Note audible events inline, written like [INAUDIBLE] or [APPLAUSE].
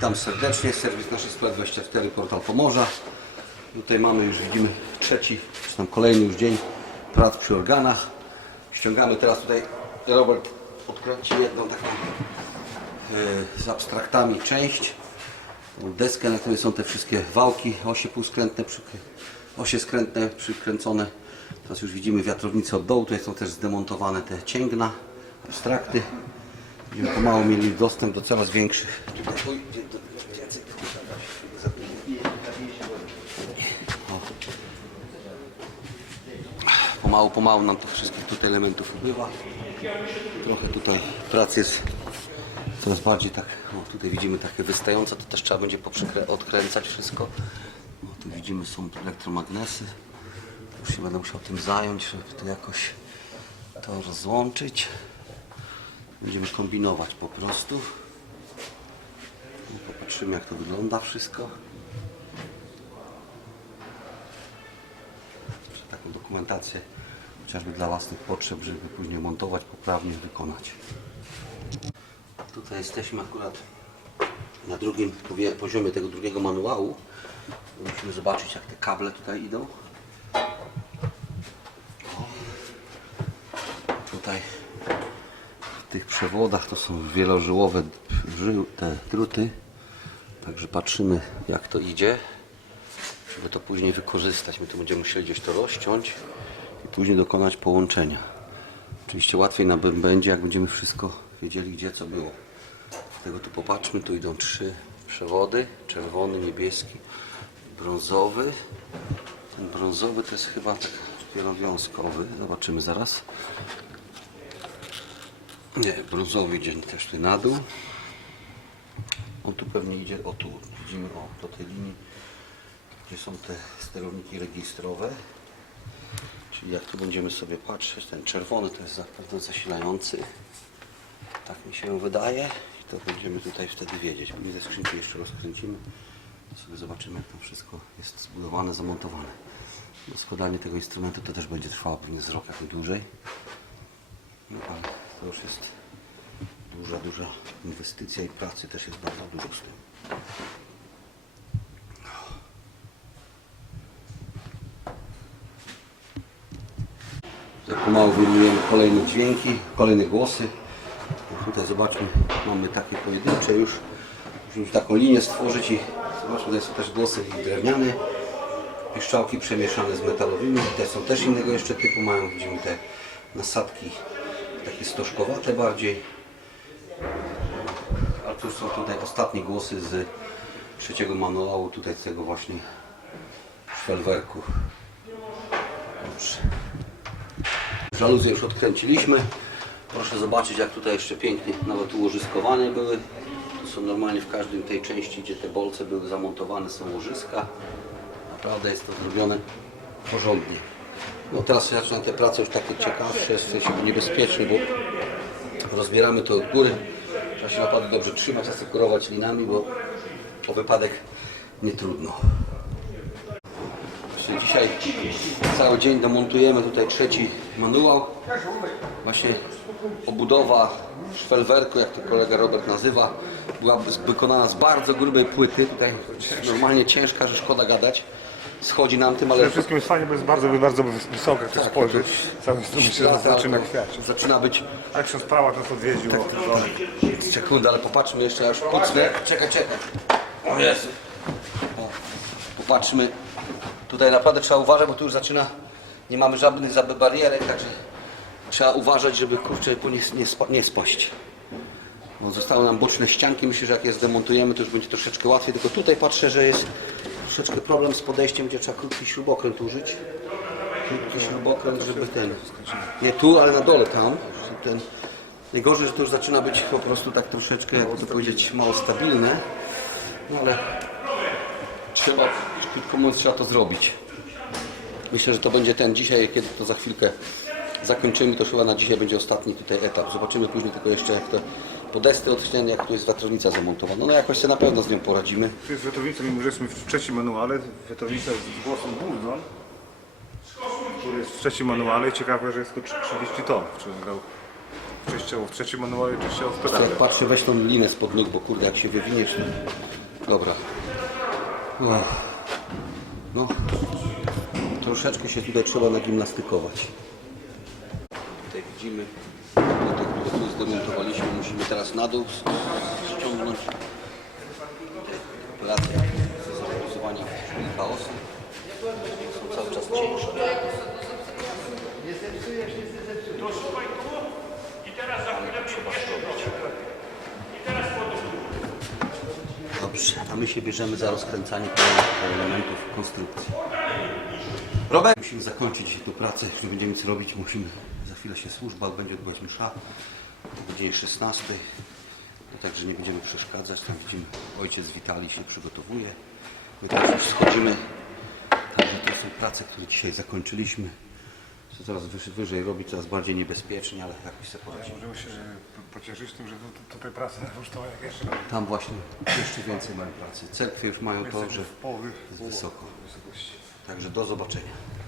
Witam serdecznie, serwis nasz Skład 24, portal Pomorza. Tutaj mamy już, widzimy, trzeci, czy tam kolejny już dzień prac przy organach. Ściągamy teraz tutaj, Robert odkręci jedną taką e, z abstraktami część. Deskę, na której są te wszystkie wałki, osie półskrętne, przykry, osie skrętne, przykręcone. Teraz już widzimy wiatrownice od dołu, tutaj są też zdemontowane te cięgna, abstrakty. Będziemy pomału mieli dostęp do coraz większych. Pomału, pomału nam to wszystkich tutaj elementów ubywa. Trochę tutaj prac jest coraz bardziej tak, o, tutaj widzimy takie wystające, to też trzeba będzie odkręcać wszystko. O, tu widzimy są elektromagnesy. Już się będę musiał tym zająć, żeby to jakoś to rozłączyć. Będziemy kombinować po prostu. Popatrzymy jak to wygląda wszystko. Taką dokumentację chociażby dla własnych potrzeb, żeby później montować, poprawnie wykonać. Tutaj jesteśmy akurat na drugim poziomie tego drugiego manuału. Musimy zobaczyć jak te kable tutaj idą. O. Tutaj tych przewodach to są wielożyłowe żył, te druty. Także patrzymy jak to idzie, żeby to później wykorzystać. My tu będziemy musieli gdzieś to rozciąć i później dokonać połączenia. Oczywiście łatwiej nam będzie, jak będziemy wszystko wiedzieli, gdzie co było. Dlatego tu popatrzmy, tu idą trzy przewody. Czerwony, niebieski, brązowy. Ten brązowy to jest chyba tak wielowiązkowy. Zobaczymy zaraz. Nie, brązowy idzie też tutaj na dół. On tu pewnie idzie, o tu, widzimy, o, do tej linii, gdzie są te sterowniki registrowe. Czyli jak tu będziemy sobie patrzeć, ten czerwony to jest zapewne zasilający. Tak mi się wydaje. I to będziemy tutaj wtedy wiedzieć. Później te skrzynki jeszcze rozkręcimy. To sobie zobaczymy, jak to wszystko jest zbudowane, zamontowane. Składanie tego instrumentu to też będzie trwało pewnie z rok, jak dłużej. No ale to już jest duża, duża inwestycja i pracy też jest bardzo dużo z tym. Pomału wyjmujemy kolejne dźwięki, kolejne głosy. Tutaj zobaczmy, mamy takie pojedyncze już. Musimy taką linię stworzyć i zobaczmy, tutaj są też głosy drewniane. Piszczałki przemieszane z metalowymi. Te są też innego jeszcze typu, mają widzimy te nasadki takie stożkowate bardziej. A tu są tutaj ostatnie głosy z trzeciego manuału, tutaj z tego właśnie szwelwerku. Dobrze. Już odkręciliśmy. Proszę zobaczyć jak tutaj jeszcze pięknie nawet ułożyskowane były. Tu są normalnie w każdym tej części, gdzie te bolce były zamontowane są łożyska. Naprawdę jest to zrobione porządnie. No teraz się zaczynają te prace już takie ciekawsze, w sensie niebezpieczne, bo rozbieramy to od góry. Trzeba się naprawdę dobrze trzymać, asykurować linami, bo o wypadek nie trudno. Właśnie dzisiaj cały dzień demontujemy tutaj trzeci manuał. Właśnie obudowa szwelwerku, jak to kolega Robert nazywa, była wykonana z bardzo grubej płyty. Tutaj normalnie ciężka, że szkoda gadać. Schodzi nam tym, ale Przede wszystkim jest fajnie, bo jest bardzo, bardzo wysoka, jak Tak, spojrzy. Cały instrument się lata, zaczyna kwiać. Zaczyna być A jak się sprawa, to odwiedził. Sekundę, ale popatrzmy jeszcze, ja już pucnę. Czekaj, czekaj. O Jezu. O, popatrzmy. Tutaj naprawdę trzeba uważać, bo tu już zaczyna, nie mamy żadnych barierek, także trzeba uważać, żeby kurczę nie, nie, spa, nie spaść. Bo zostały nam boczne ścianki, myślę, że jak je zdemontujemy, to już będzie troszeczkę łatwiej, tylko tutaj patrzę, że jest troszeczkę problem z podejściem, gdzie trzeba krótki śrubokręt użyć. Krótki śrubokręt, żeby ten, nie tu, ale na dole tam, ten, Najgorzej, że to już zaczyna być po prostu tak troszeczkę, jakby to powiedzieć, mało stabilne. No ale trzeba, krótko mówiąc, trzeba to zrobić. Myślę, że to będzie ten dzisiaj, kiedy to za chwilkę zakończymy, to chyba na dzisiaj będzie ostatni tutaj etap. Zobaczymy później tylko jeszcze jak te podesty odśniane, jak tu jest wiatrownica zamontowana. No jakoś sobie na pewno z nią poradzimy. Tu jest wiatrownica, mimo że jesteśmy w trzecim manuale, wiatrownica z głosem Bulldown, który jest w trzecim manuale i ciekawe, że jest to 30 ton wciągał. częściowo w trzecim manuale, częściowo w Jak pedale. patrzę, weź tą linę spod nóg, bo kurde, jak się wywiniesz, to... Dobra. Uff. No, troszeczkę się tutaj trzeba nagimnastykować. Tutaj widzimy, te, które tu zdemontowaliśmy, musimy teraz na dół ściągnąć. Operacje zastosowania w chaosu są cały czas ciężkie. Dobrze, a my się bierzemy za rozkręcanie elementów konstrukcji. Robert! Musimy zakończyć tę pracę, nie będziemy nic robić, musimy, za chwilę się służba, będzie odbywać msza o godzinie 16. No, także nie będziemy przeszkadzać, tam widzimy, ojciec Witali się przygotowuje. My teraz już schodzimy, także to są prace, które dzisiaj zakończyliśmy. Co coraz wyżej, robi, coraz bardziej niebezpiecznie, ale jakoś sobie poradzimy. Możemy się po- pocieszyć tym, że tu- tutaj pracę rusztowa [LAUGHS] jak jeszcze Tam właśnie jeszcze więcej mają pracy. Cerkwie już mają to, że jest wysoko. Także do zobaczenia.